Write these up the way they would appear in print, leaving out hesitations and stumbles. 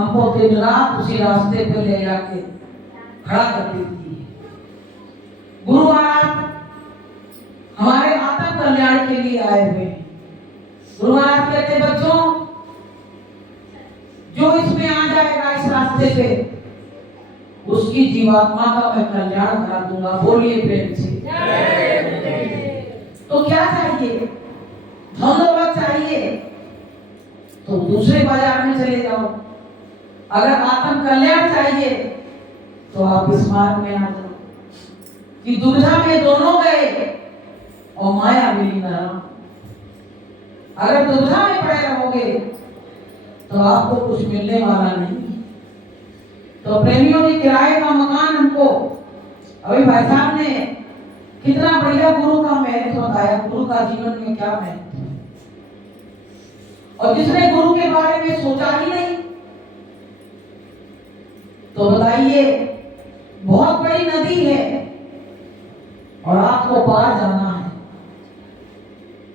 हमको दिन रात उसी रास्ते पे ले जाके खड़ा कर देती है। गुरु महाराज हमारे आत्म कल्याण के लिए आए हुए हैं। गुरु महाराज कहते बच्चों, जो इसमें आ जाएगा इस रास्ते पे, उसकी जीवात्मा का मैं कल्याण करा दूंगा। बोलिए प्रेम से। तो क्या चाहिए? धन दौलत चाहिए तो दूसरे बाजार में चले जाओ। अगर आत्म कल्याण चाहिए तो आप इस मार्ग में आ जाओ। कि दुविधा में दोनों गए और माया मिली ना। अगर दुविधा में पड़े रहोगे तो आपको कुछ मिलने वाला नहीं। तो प्रेमियों ने किराए का मकान हमको अभी भाई साहब ने कितना बढ़िया गुरु का महत्व बताया। गुरु का जीवन में क्या महत्व है, और जिसने गुरु के बारे में सोचा ही नहीं तो बताइए, बहुत बड़ी नदी है और आपको पार जाना है,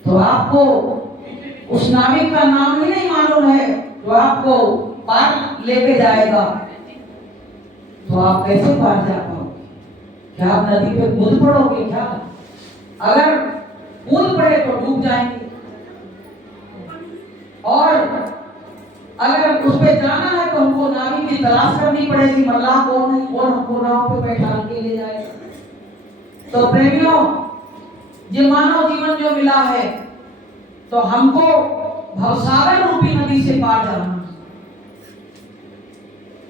तो आपको उस नाविक का नाम ही नहीं मालूम है जो आपको पार लेके जाएगा, तो आप कैसे पार जा पाओगे? क्या आप नदी पे कूद पड़ोगे क्या? अगर कूद पड़े तो डूब जाएंगे, और अगर उस पे जाना है तो हमको नावी की तलाश करनी पड़ेगी। मल्लाह कौन है, कौन हमको नाव पे बैठा के ले जाएगा? तो प्रेमियों, ये मानव जीवन जो मिला है, तो हमको भवसागर रूपी नदी से पार जाना।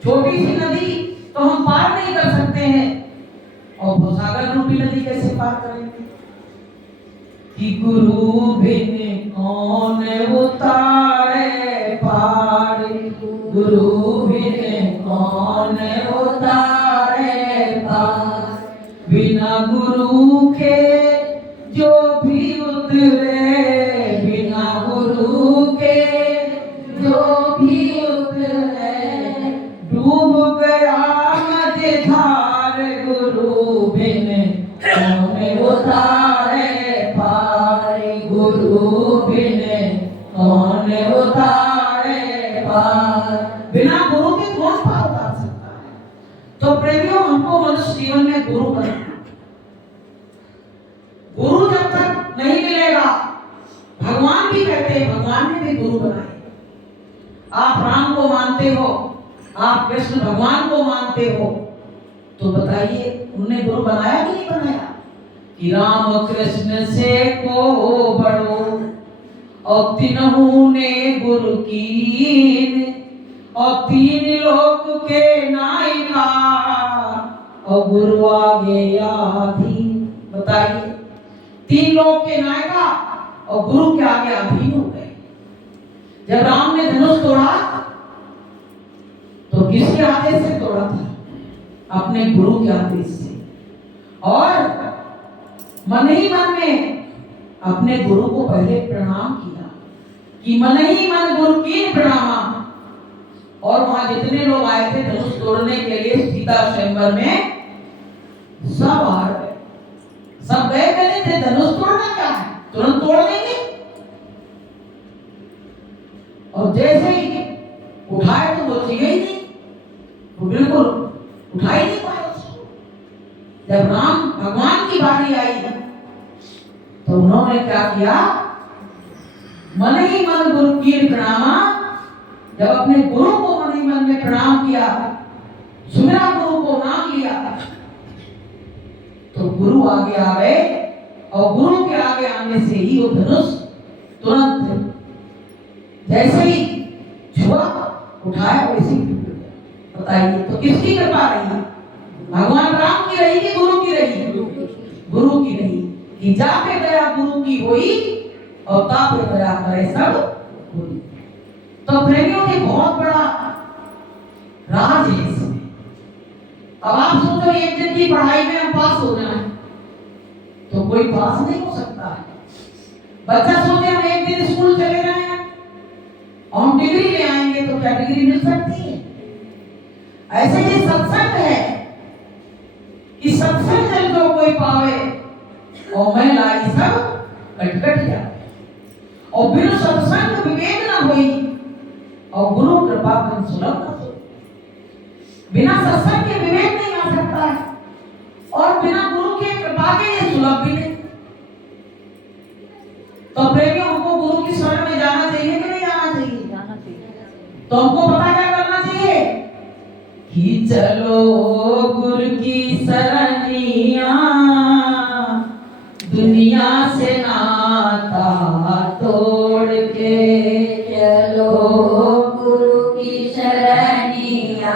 छोटी सी नदी तो हम पार नहीं कर सकते हैं, और भवसागर रूपी नदी कैसे पार करेंगे? कि गुरु बिन कौन उतारे पार, गुरु बिन कौन उतारे पार, बिना गुरु के जो भी उतरे, बिना गुरु के जो भी उतरे, डूब गया मझधार, गुरु बिन कौन उतारे पार, गुरु बिन कौन उतारे पार। बिना गुरु के कौन पार उतार सकता है? तो प्रेमियों, हमको मनुष्य जीवन में गुरु बनना। गुरु जब तक नहीं मिलेगा, भगवान भी कहते हैं, भगवान ने भी गुरु बनाए। आप राम को मानते हो, आप कृष्ण भगवान को मानते हो, तो बताइए उन्होंने गुरु बनाया कि नहीं बनाया? कि राम कृष्ण से को बड़ो और तिन्हू ने गुरु कीन, और तीन लोक के नायिका और गुरु आगे आधीन। बताइए, तीन लोक के नायिका और गुरु के आगे अधीन हो गए। जब राम ने धनुष तोड़ा तो किसके आदेश से तोड़ा था? अपने गुरु के आदेश से। और मन ही मन में अपने गुरु को पहले प्रणाम किया कि मन ही मन गुरु की प्रणामा। और वहां जितने लोग आए थे धनुष तोड़ने के लिए सीता स्वयंवर में, सब आ गए। सब गए कहने थे धनुष तोड़ना क्या है, तुरंत तोड़ देंगे। और जैसे ही उठाए तो वो चाहिए ही नहीं, वो बिल्कुल उठा ही नहीं पाए उसको। जब राम भगवान की बारी आई तो उन्होंने क्या किया? मन ही मन गुरु की प्रणामा। जब अपने गुरु को मन ही मन में प्रणाम किया, सुमिरा गुरु को नाम लिया, तो गुरु आगे आ गए। और गुरु के आगे आने से ही वो धनुष तुरंत जैसे ही छुआ, उठाया, वैसे ही टूट गया। बताइए, तो किसकी कृपा रही? भगवान राम की रही कि गुरु की रही? गुरु की रही। कि जाके गया गुरु की होई और तापे गया करे सब होई। तो प्रेमियों के बहुत बड़ा राज है इसमें। अब आप सोचो, एक दिन की पढ़ाई में हम पास हो जाए तो कोई पास नहीं हो सकता है। बच्चा सोचे हम एक दिन स्कूल चले जाएं और हम डिग्री ले आएंगे तो क्या डिग्री मिल सकती है? ऐसे ही सत्संग है कि सत्संग जब जो कोई पावे और मैं लाई सब कटकट जाए। और बिनु सत्संग विवेक न होई और गुरु कृपा बिन सुलभ न होई। बिना सत्संग के विवेक नहीं आ सकता है, और बिना गुरु के कृपा के ये सुलभ भी नहीं। तो प्रेमियों, हमको गुरु की शरण में जाना चाहिए कि नहीं जाना चाहिए? जाना चाहिए। तो हमको पता क्या करना चाहिए कि चलो गुरु की शरणिया, दुनिया से नाता तोड़ के। चलो गुरु की शरणिया,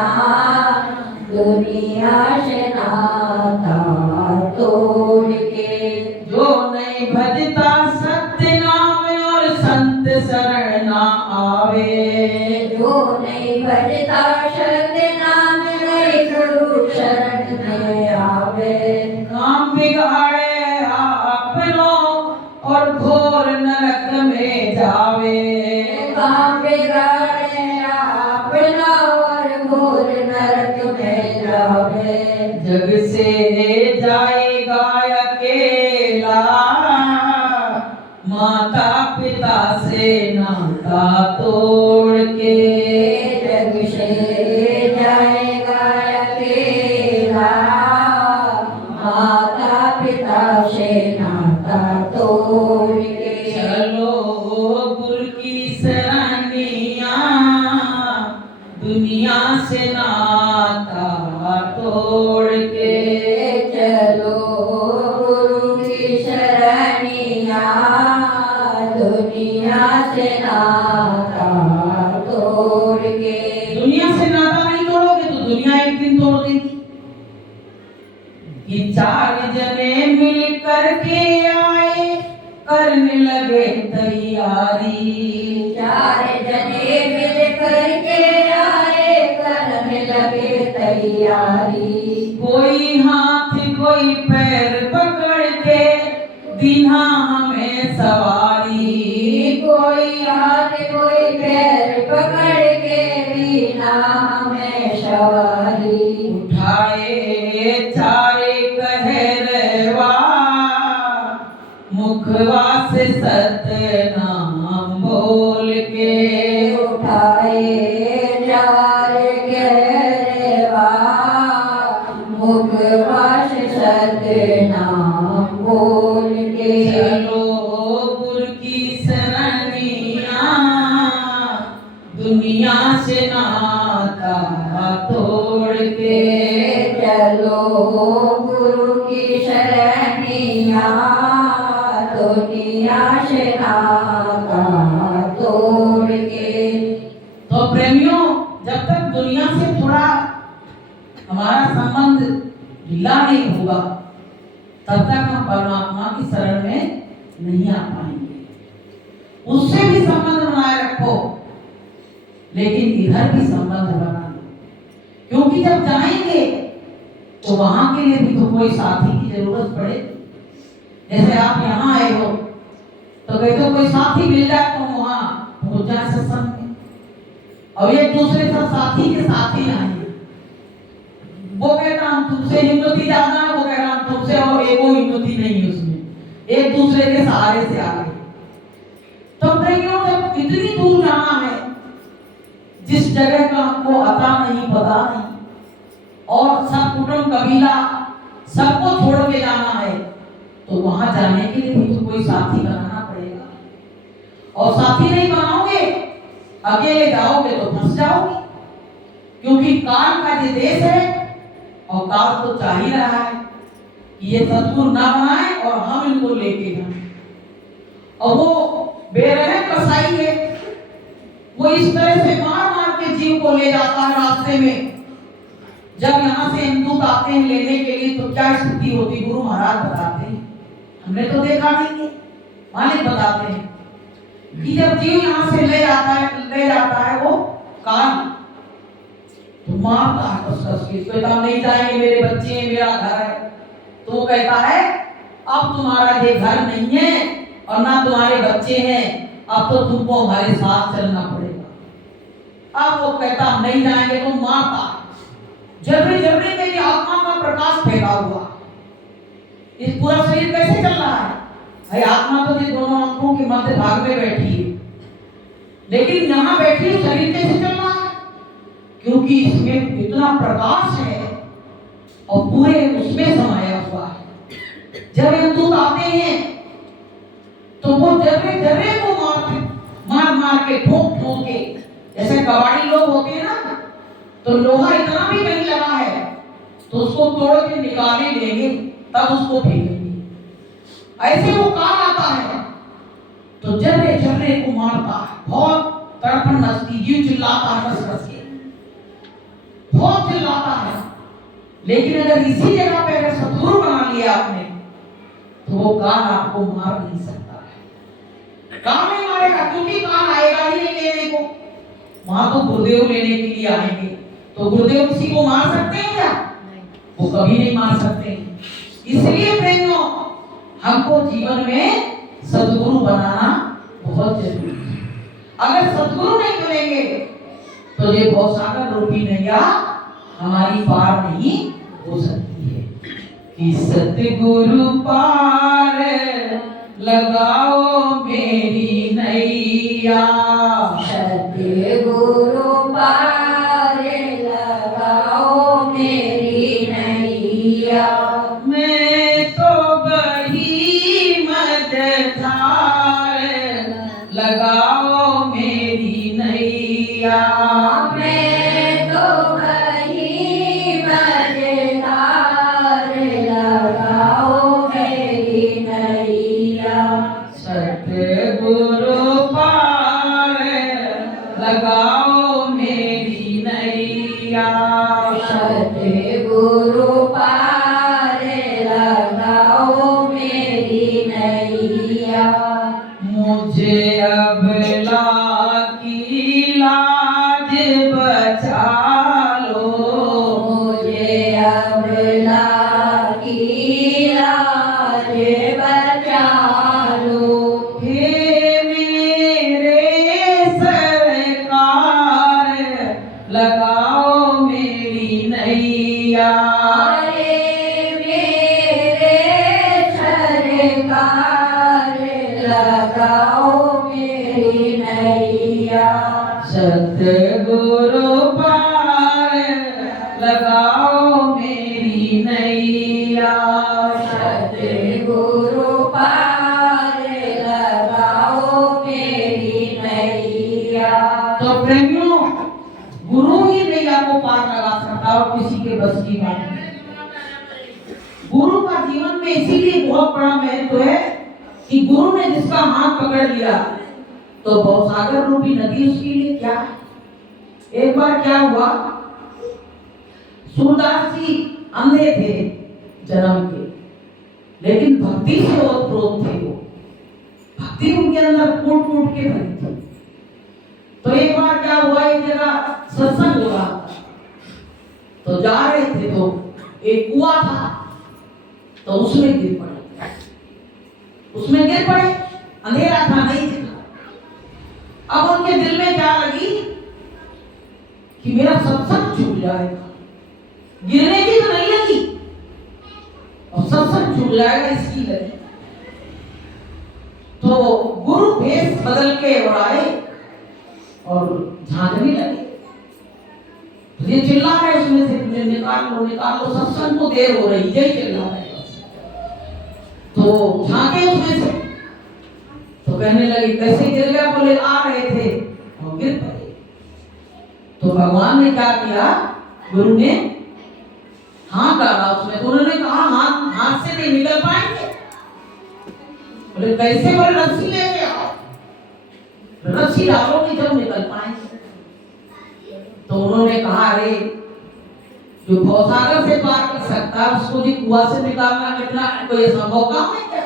दुनिया से नाता तोड़ के। जो नहीं भजता सत्य नाम और संत शरण ना आवे, जो नहीं भजता सत्य नाम और गुरु शरण में आवे। काम बिगाड़े अपनों और घोर नरक में जावे। काम बिगाड़े अपना और घोर नरक में जावे। जग से जाएगा अकेला, माता पिता से नाता तोड़ के। जग से जाएगा अकेला, माता पिता से नाता तोड़ के। चलो गुरु की शरणिया, दुनिया से नाता तोड़ के। चलो गुरु की शरणिया, दुनिया से नाता तोड़ के। दुनिया से नाता नहीं तोड़ोगे तो दुनिया एक दिन तोड़ देगी। कि चार जने मिल करके आए, करने लगे तैयारी। चार जने मिल करके आए, करने लगे तैयारी। कोई हाथ कोई पैर पकड़ के दिना हमें सवारी। कोई हाथ कोई पैर पकड़ के बिना हमें सवारी। उठाए चारे कहरवा, मुखवा से सतनाम बोल के। उठाए चार कहरवा, मुखवा से सतनाम बोल के। चलो गुरु की शरणिया, दुनिया से नाता तोड़ के। चलो गुरु की शरणिया, दुनिया से नाता तोड़ के। तो प्रेमियों, जब तक दुनिया से थोड़ा हमारा संबंध ढीला नहीं होगा, तब तक हम परमात्मा की शरण में नहीं आ पाएंगे। उससे भी संबंध बनाए रखो, लेकिन इधर भी संबंध बना लो, क्योंकि जब जाएंगे तो वहां के लिए भी तो कोई साथी की जरूरत पड़ेगी। जैसे आप यहाँ आए हो तो कहते हो कोई साथी मिल जाए तो वहां पहुंच जाए सत्संग में, और एक दूसरे से साथी के साथ ही आए। वो कहता हम तुमसे हिम्मती ज्यादा है, वो कह रहा हम तुमसे, और एक वो हिम्मती नहीं है उसमें, एक दूसरे के सहारे से आ गए। तो प्रेमियों, जब इतनी दूर जाना है, जिस जगह का हमको अता नहीं पता नहीं, और सब कुटुंब कबीला सबको छोड़ के जाना है, तो वहां जाने के लिए भी तो कोई साथी बनाना पड़ेगा। और साथी नहीं बनाओगे, अकेले जाओगे तो फंस जाओगे, क्योंकि काल का ये देश है, और काल तो चाह ही रहा है कि ये सद्गुरु ना बनाए और हम इनको लेके जाए। और वो बेरहम कसाई है, वो इस तरह से मार मार के जीव को ले जाता है रास्ते में। जब यहाँ से हिंदूत आते हैं लेने के लिए तो क्या स्थिति होती, गुरु महाराज बताते हैं, हमने तो देखा नहीं है, मालिक बताते हैं कि जब जीव यहाँ से ले जाता है वो काल, तो मारता है कहता नहीं जाएंगे, मेरे बच्चे हैं, मेरा घर है। तो वो कहता है अब तुम्हारा ये घर नहीं है और ना तुम्हारे बच्चे हैं, अब तो तुमको हमारे साथ चलना पड़ेगा। अब वो कहता नहीं जाएंगे, तो मारता जबरी जबरी मेरी आत्मा का प्रकाश फेंका हुआ। इस पूरा शरीर कैसे चल रहा है भाई? आत्मा तो ये दोनों आंखों के मध्य भाग में बैठी है, लेकिन यहाँ बैठी शरीर कैसे चल रहा है? क्योंकि इसमें इतना प्रकाश है और पूरे उसमें समाया हुआ है। जब ये दूत आते हैं तो वो जर्रे जर्रे को मार मार के ठोक ठोक के, जैसे कबाड़ी लोग होते हैं ना, तो लोहा इतना भी नहीं लगा है तो उसको तोड़ के निकाले लेंगे तब उसको फेंकेंगे। ऐसे वो काल आता है तो जर्रे जर्रे को मारता है, बहुत तड़पन मचती, जीव चिल्लाता है, बस बस के बहुत चिल्लाता है। लेकिन अगर इसी जगह पे अगर सतगुरु बना लिया आपने तो वो काल आपको मार नहीं सकता है। काल नहीं मारेगा, क्योंकि काल आएगा ही नहीं लेने को। वहां तो गुरुदेव लेने के लिए आएंगे, तो गुरुदेव किसी को मार सकते हैं क्या? वो कभी नहीं मार सकते। इसलिए प्रेमियों, हमको जीवन में सद्गुरु बनाना बहुत जरूरी है। अगर सद्गुरु नहीं बनेंगे तो ये भवसागर रूपी नैया हमारी पार नहीं हो सकती है। कि सतगुरु पार लगाओ मेरी नैया, सतगुरु पार लगाओ मेरी नैया। मैं तो बही मझधार लगाओ मेरी नैया। मैं तो बही मझधार लगाओ मेरी नैया। सतगुरु पार लगाओ मेरी नैया, सतगुरु पार लगाओ मेरी नैया। मुझे अबला की लाज बचा लो, मुझे अबला की लाज बचा लो। हे मेरे सरकार लगाओ मेरी नैया। अरे मेरे सरकार लगाओ मेरी नैया। सतगुरु पार लगाओ मेरी नैया, सतगुरु पार लगाओ मेरी नैया। तो प्रेमियों, गुरु ही नैया को पार लगा सकता और किसी के बस की बात नहीं। गुरु का जीवन में इसीलिए बहुत बड़ा महत्व है कि गुरु ने जिसका हाथ पकड़ लिया तो भवसागर रूपी नदी उसके लिए क्या है। एक बार क्या हुआ, सूरदास जी अंधे थे जन्म के, लेकिन भक्ति से ओतप्रोत थे। वो भक्ति उनके अंदर कूट कूट के भरी थी। तो एक बार क्या हुआ, एक जगह सत्संग हो रहा था, तो जा रहे थे तो एक कुआं था, तो उसमें गिर पड़े। अंधेरा था, नहीं दिखा। अब उनके दिल में क्या लगी कि मेरा सत्संग छूट जाएगा। गिरने की तो नहीं लगी और सत्संग छूट जाएगा इसकी लगी। तो गुरु भेष बदल के और आए और झांकने लगे। तो ये चिल्ला रहे उसमें से, निकाल लो, सत्संग को देर हो रही, जय चिल्ला रहे। तो झांके उसमें से, तो कहने लगे कैसे गिर गया? बोले आ रहे थे और गिर पड़े। तो भगवान ने क्या किया, गुरु ने हाथ डाला उसमें, तो उन्होंने कहा हाथ से नहीं निकल पाएंगे। बोले कैसे? बोले रस्सी लेके आओ, रस्सी डालोगे जब निकल पाएंगे। तो उन्होंने कहा अरे जो भवसागर से पार कर सकता है उसको भी कुआं से निकालना कितना कोई संभव काम है क्या?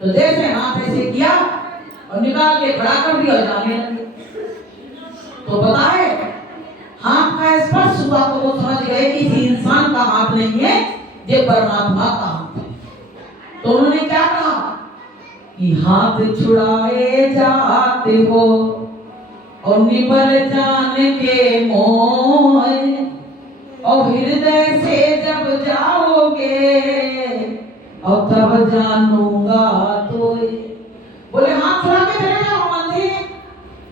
तो जैसे हाथ ऐसे किया और निकाल के खड़ा कर दिया और जाने लगे। तो बताए हाथ का स्पर्श हुआ तो वो समझ गए कि इस इंसान का हाथ नहीं है, ये परमात्मा का हाथ है। तो उन्होंने क्या कहा कि हाथ छुड़ाए जाते हो और निबल जान के मोह, और हृदय से जब जाओगे और तब जानूंगा तो। बोले हाथ छुड़ा के चले जाओ, मंदिर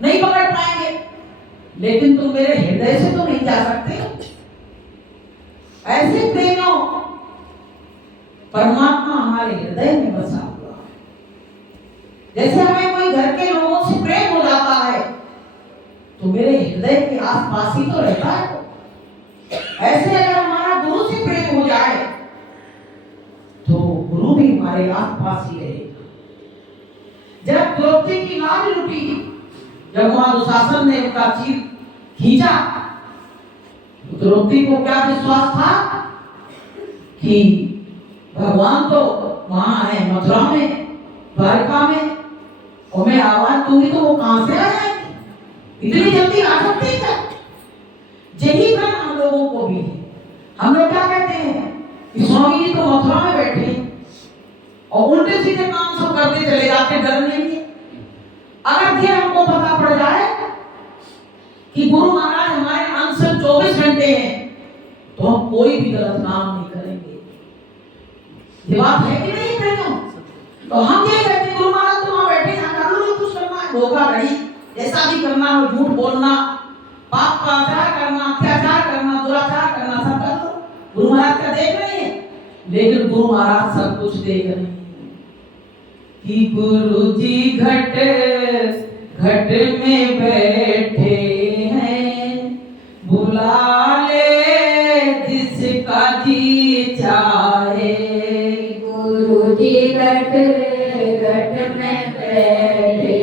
नहीं पकड़ पाएंगे। लेकिन तुम मेरे हृदय से तो नहीं जा सकते। ऐसे प्रेमियों परमात्मा हमारे हृदय में बसा हुआ है। जैसे हमें कोई घर के लोगों से प्रेम हो जाता है तो मेरे हृदय के आसपास ही तो रहता है। ऐसे अगर हमारा गुरु से प्रेम हो जाए तो गुरु भी हमारे आसपास ही रहेगा। जब द्रौपदी की लाज लुटी, जब वहां दुशासन ने उनका चीर खींचा, द्रौपदी को क्या विश्वास था कि भगवान तो वहां है मथुरा में, द्वारका में, और मैं आवाज दूंगी तो वो कहां से आ जाएंगे, इतनी जल्दी आ सकते क्या? यही भ्रम हम लोगों को भी है। हम लोग क्या कहते हैं कि स्वामी जी तो मथुरा में बैठे हैं और उल्टे सीधे काम सब करते चले जाते, डर नहीं है। अगर ये हमको पता पड़ जाए कि गुरु महाराज हमारे अंश 24 घंटे हैं तो हम कोई भी गलत काम नहीं करेंगे। ये बात है कि नहीं प्रेमियों? तो हम ये कहते हैं गुरु महाराज तुम वहां बैठे हैं, कर लो कुछ करना है, धोखाधड़ी जैसा भी करना हो, झूठ बोलना, पाप का आचार करना, अत्याचार करना, दुराचार करना, सब कर लो। गुरु महाराज का देख रहे हैं, लेकिन गुरु महाराज सब कुछ देख रहे हैं कि गुरु जी घट घट में बैठे हैं, बुला ले जिसका जी चाहे। गुरु जी घट घट में बैठे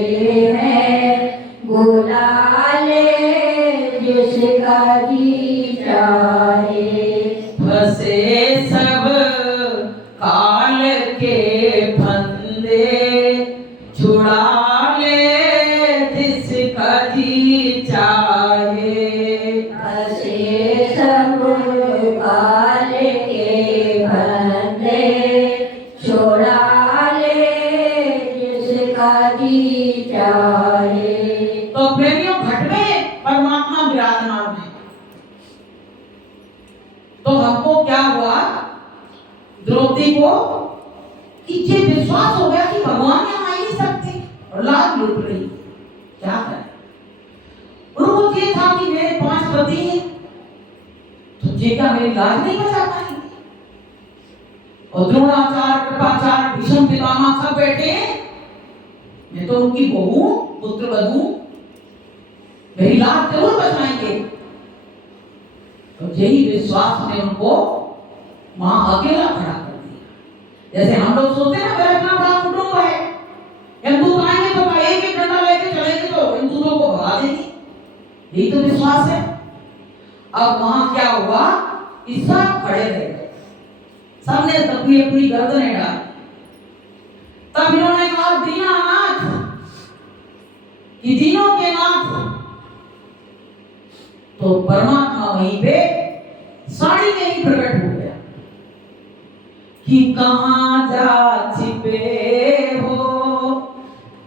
हैं, बुला ले जिसका जी चाहे। फंसे सब काल के फंदे, छुड़ा ले जिसका जी चाहे। फंसे सब काल के फंदे, छुड़ा ले जिसका जी चाहे। तो प्रेमियों घट में परमात्मा विराजमान है। तो हमको क्या हुआ, द्रौपदी को ये विश्वास हो गया कि भगवान यहाँ आ ही नहीं सकते और लाज लुट रही, क्या करें? उनको ये था कि मेरे 5 पति हैं तो ये क्या मेरी लाज नहीं बचा पाएंगे? और द्रोणाचार्य, कृपाचार्य, भीष्म पितामह सब बैठे हैं, मैं तो उनकी बहू, पुत्र वधू, मेरी लाज जरूर बचाएंगे। तो यही विश्वास ने उनको वहां अकेला खड़ा कर दिया। जैसे हम लोग सोचते हैं ना मेरा इतना बड़ा कुटुंब है, हिंदू आएंगे तो एक एक डंडा लेके चलेंगे तो हिंदुओं को भगा देंगे, यही तो विश्वास है। अब वहां क्या हुआ कि सब खड़े रह गए, सबने अपनी अपनी गर्दनें डाली। तब इन्होंने कहा दीनानाथ, कि दीनों के नाथ। तो परमात्मा वहीं पे साड़ी में ही प्रकट हो गया कि कहां जा छिपे हो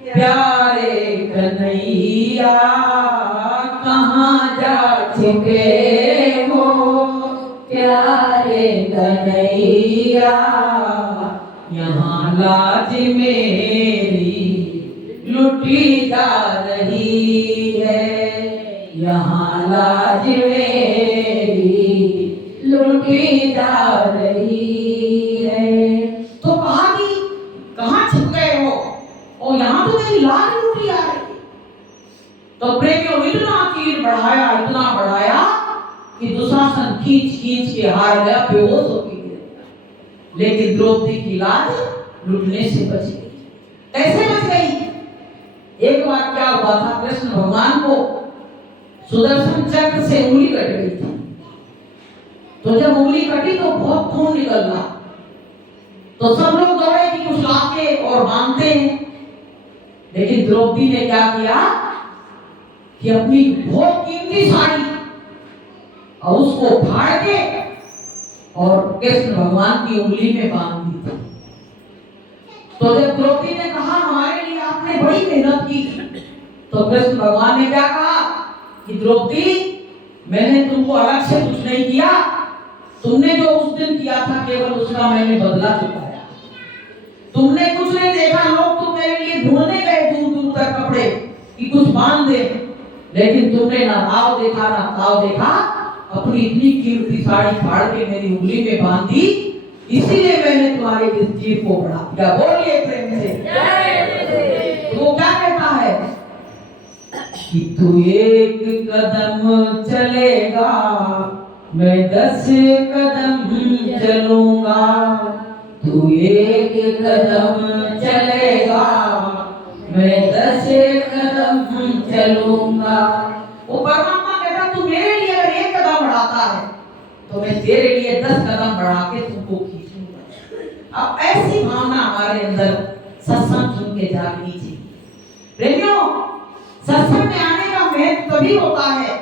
प्यारे कन्हैया, कहां जा छिपे हो प्यारे कन्हैया। यहाँ लाज मेरी लुटी जा रही है, यहाँ लाज मेरी लुटी जा रही है। तो कहा कि कहां छिप गए हो, और यहाँ तो मेरी लाज लुटी आ रही। तो प्रेमियों इतना तीर बढ़ाया, इतना बढ़ाया कि दुशासन खींच खींच के हार गया, बेहोश होकर गिर गया। लेकिन द्रौपदी की लाज लुटने से बच गई। कैसे बच गई? एक बार क्या हुआ था, कृष्ण भगवान को सुदर्शन चक्र से उंगली कट गई थी। तो जब उंगली कटी तो बहुत खून निकल रहा, तो सब लोग दौड़े कि कुछ लाके और बांधते हैं। लेकिन द्रौपदी ने क्या किया कि अपनी बहुत कीमती साड़ी और उसको फाड़ के और कृष्ण भगवान की उंगली में बांध दी। तो जब द्रौपदी ने कहा हमारे लिए आपने बड़ी मेहनत की, तो कृष्ण भगवान ने क्या कहा कि द्रौपदी, मैंने तुमको अलग से कुछ नहीं किया, तुमने जो उस दिन किया था केवल उसका मैंने बदला चुकाया। तुमने कुछ नहीं देखा, लोग तुम मेरे लिए ढूंढने गए दूर दूर तक कपड़े कि कुछ बांध दे, लेकिन तुमने ना राव देखा ना ताव देखा, अपनी इतनी कीमती साड़ी फाड़ के मेरी उंगली में बांधी, इसीलिए मैंने तुम्हारे इस जीव को बढ़ा दिया। बोलिए प्रेम से। तो वो क्या कहता है कि तू एक कदम चलेगा मैं 10 कदम चलूंगा, तू एक कदम चलेगा मैं 10 कदम चलूंगा। वो परमात्मा कहता तू मेरे लिए अगर एक कदम बढ़ाता है तो मैं तेरे लिए 10 कदम बढ़ा के तुमको खींचूंगा। अब ऐसी भावना हमारे अंदर सत्संग सुन के जागनी चाहिए। प्रेमियों, सत्संग में आने का महत्व तभी होता है,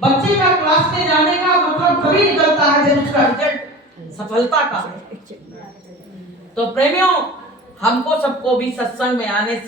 बच्चे का क्लास में जाने का मतलब तभी निकलता है जब उसका रिजल्ट सफलता का है। तो प्रेमियों, हमको सबको भी सत्संग में आने